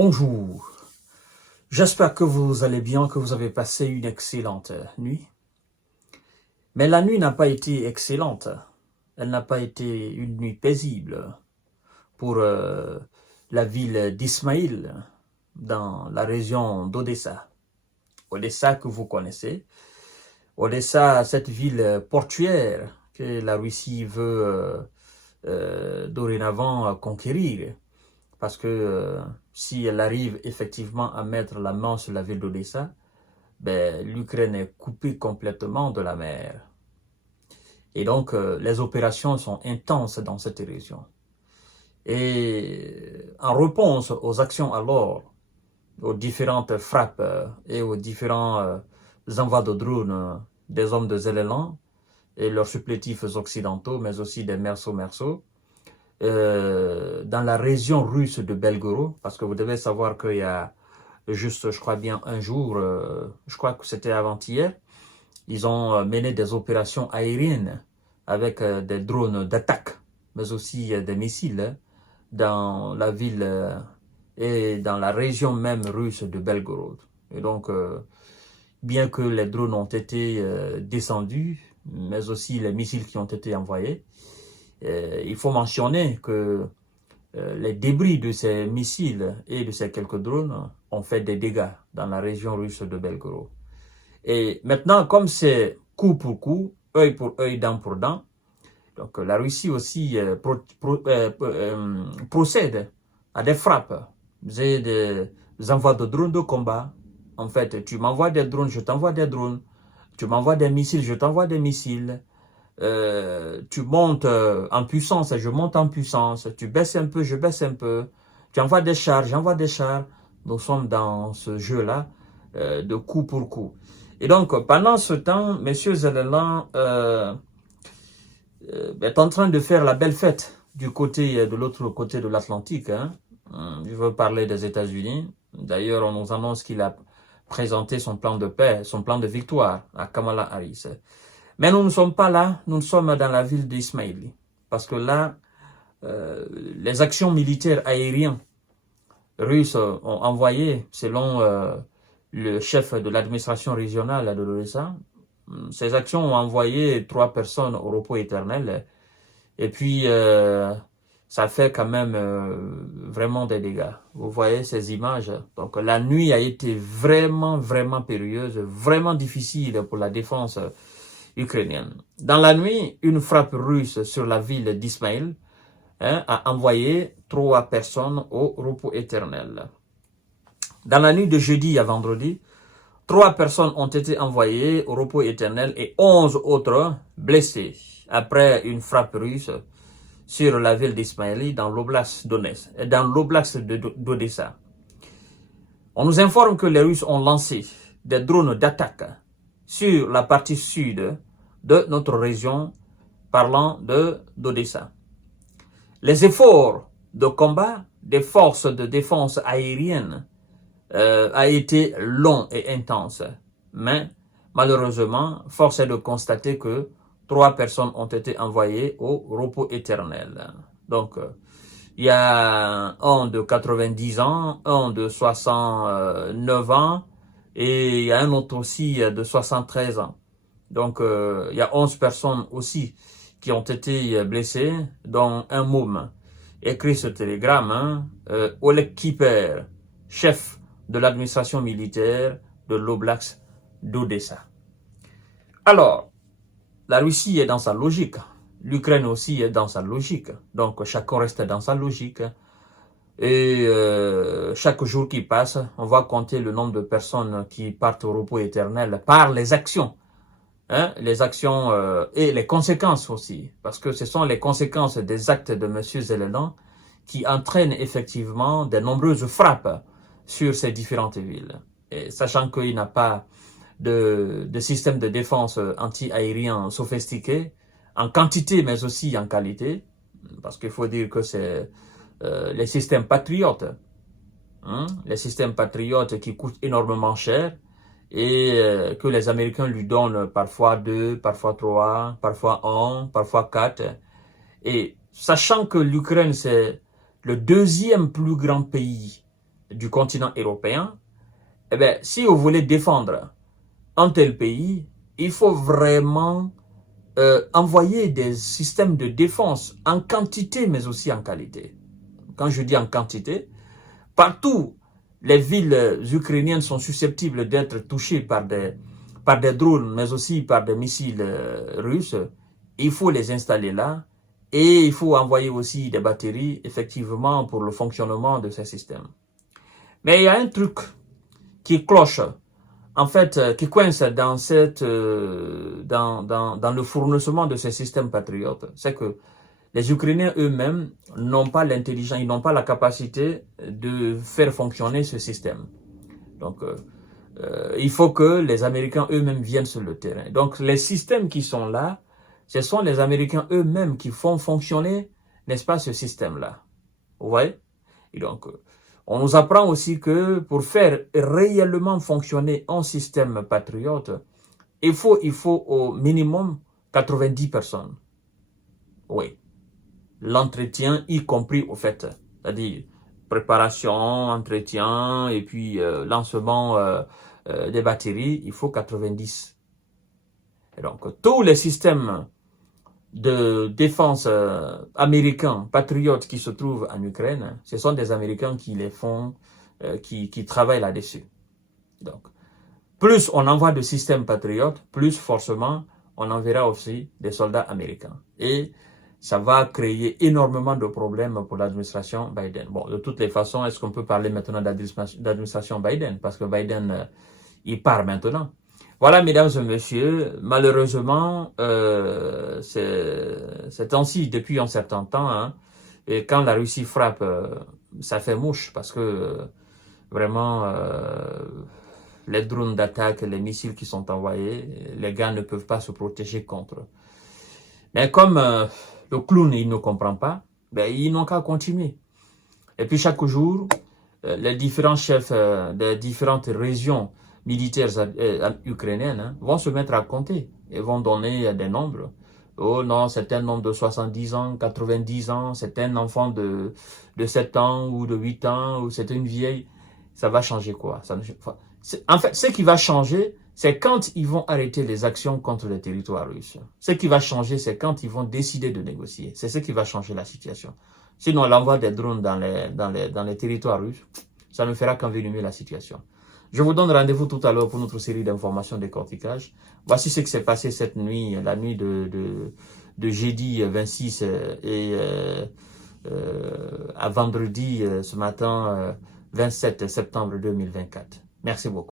Bonjour, j'espère que vous allez bien, que vous avez passé une excellente nuit. Mais la nuit n'a pas été excellente, elle n'a pas été une nuit paisible pour la ville d'Ismaïl dans la région d'Odessa. Odessa que vous connaissez. Odessa, cette ville portuaire que la Russie veut dorénavant conquérir. Parce que si elle arrive effectivement à mettre la main sur la ville d'Odessa, ben, l'Ukraine est coupée complètement de la mer. Et donc, les opérations sont intenses dans cette région. Et en réponse aux actions alors, aux différentes frappes et aux différents envois de drones des hommes de Zeleland et leurs supplétifs occidentaux, mais aussi des merceaux, dans la région russe de Belgorod, parce que vous devez savoir qu'il y a juste, je crois bien, un jour, je crois que c'était avant-hier, ils ont mené des opérations aériennes avec des drones d'attaque, mais aussi des missiles dans la ville et dans la région même russe de Belgorod. Et donc, bien que les drones ont été descendus, mais aussi les missiles qui ont été envoyés, il faut mentionner que les débris de ces missiles et de ces quelques drones ont fait des dégâts dans la région russe de Belgorod. Et maintenant, comme c'est coup pour coup, œil pour œil, dent pour dent, donc la Russie aussi procède à des frappes, des envois de drones de combat. En fait, tu m'envoies des drones, je t'envoie des drones. Tu m'envoies des missiles, je t'envoie des missiles. Tu montes en puissance, je monte en puissance. Tu baisses un peu, je baisse un peu. Tu envoies des chars, j'envoie des chars. Nous sommes dans ce jeu-là de coup pour coup. Et donc, pendant ce temps, M. Zelensky est en train de faire la belle fête du côté de l'autre côté de l'Atlantique. Hein. Je veux parler des États-Unis. D'ailleurs, on nous annonce qu'il a présenté son plan de paix, son plan de victoire à Kamala Harris. Mais nous ne sommes pas là, nous sommes dans la ville d'Ismaïli. Parce que là, les actions militaires aériennes russes ont envoyé, selon le chef de l'administration régionale de l'OSA, ces actions ont envoyé 3 personnes au repos éternel. Et puis, ça fait quand même vraiment des dégâts. Vous voyez ces images. Donc, la nuit a été vraiment périlleuse, vraiment difficile pour la défense ukrainienne. Dans la nuit, une frappe russe sur la ville d'Ismaïl a envoyé 3 personnes au repos éternel. Dans la nuit de jeudi à vendredi, 3 personnes ont été envoyées au repos éternel et 11 autres blessées après une frappe russe sur la ville d'Ismaïli dans l'oblast d'Odessa. On nous informe que les Russes ont lancé des drones d'attaque sur la partie sud de notre région parlant d'Odessa. Les efforts de combat des forces de défense aérienne a été long et intense, mais malheureusement, force est de constater que 3 personnes ont été envoyées au repos éternel. Donc, il y a un de 90 ans, un de 69 ans, et il y a un autre aussi de 73 ans. Donc, il y a 11 personnes aussi qui ont été blessées, dont un môme. Écrit ce télégramme, Oleg Kiper, chef de l'administration militaire de l'oblast d'Odessa. Alors, la Russie est dans sa logique, l'Ukraine aussi est dans sa logique, donc chacun reste dans sa logique. Et chaque jour qui passe, on va compter le nombre de personnes qui partent au repos éternel par les actions. Les actions et les conséquences aussi, parce que ce sont les conséquences des actes de M. Zelensky qui entraînent effectivement de nombreuses frappes sur ces différentes villes. Et sachant qu'il n'a pas de système de défense anti-aérien sophistiqué, en quantité mais aussi en qualité, parce qu'il faut dire que c'est les systèmes patriotes, les systèmes patriotes qui coûtent énormément cher, et que les Américains lui donnent parfois 2, parfois 3, parfois 1, parfois 4. Et sachant que l'Ukraine, c'est le deuxième plus grand pays du continent européen, eh bien, si vous voulez défendre un tel pays, il faut vraiment envoyer des systèmes de défense en quantité, mais aussi en qualité. Quand je dis en quantité, partout, les villes ukrainiennes sont susceptibles d'être touchées par des drones, mais aussi par des missiles russes. Il faut les installer là et il faut envoyer aussi des batteries, effectivement, pour le fonctionnement de ces systèmes. Mais il y a un truc qui cloche, en fait, qui coince dans le fournissement de ces systèmes patriotes, c'est que les Ukrainiens eux-mêmes n'ont pas l'intelligence, ils n'ont pas la capacité de faire fonctionner ce système. Donc, il faut que les Américains eux-mêmes viennent sur le terrain. Donc, les systèmes qui sont là, ce sont les Américains eux-mêmes qui font fonctionner, n'est-ce pas, ce système-là. Vous voyez? Et donc, on nous apprend aussi que pour faire réellement fonctionner un système patriote, il faut au minimum 90 personnes. Oui. L'entretien, y compris au fait, c'est-à-dire préparation, entretien et puis lancement des batteries, il faut 90. Et donc, tous les systèmes de défense américains, patriotes qui se trouvent en Ukraine, ce sont des Américains qui les font, qui travaillent là-dessus. Donc, plus on envoie de systèmes patriotes, plus forcément on enverra aussi des soldats américains. Et ça va créer énormément de problèmes pour l'administration Biden. Bon, de toutes les façons, est-ce qu'on peut parler maintenant d'administration Biden? Parce que Biden, il part maintenant. Voilà, mesdames et messieurs, malheureusement, c'est ainsi depuis un certain temps, hein, et quand la Russie frappe, ça fait mouche, parce que vraiment, les drones d'attaque, les missiles qui sont envoyés, les gars ne peuvent pas se protéger contre. Mais comme le clown, il ne comprend pas, ben, ils n'ont qu'à continuer. Et puis chaque jour, les différents chefs des différentes régions militaires ukrainiennes vont se mettre à compter et vont donner des nombres. Oh non, c'est un nombre de 70 ans, 90 ans, c'est un enfant de 7 ans ou de 8 ans, ou c'est une vieille. Ça va changer quoi? En fait, ce qui va changer, c'est quand ils vont arrêter les actions contre les territoires russes. Ce qui va changer, c'est quand ils vont décider de négocier. C'est ce qui va changer la situation. Sinon, l'envoi des drones dans les territoires russes, ça ne fera qu'envenimer la situation. Je vous donne rendez-vous tout à l'heure pour notre série d'informations décortiquage. Voici ce qui s'est passé cette nuit, la nuit de jeudi 26 et à vendredi ce matin 27 septembre 2024. Merci beaucoup.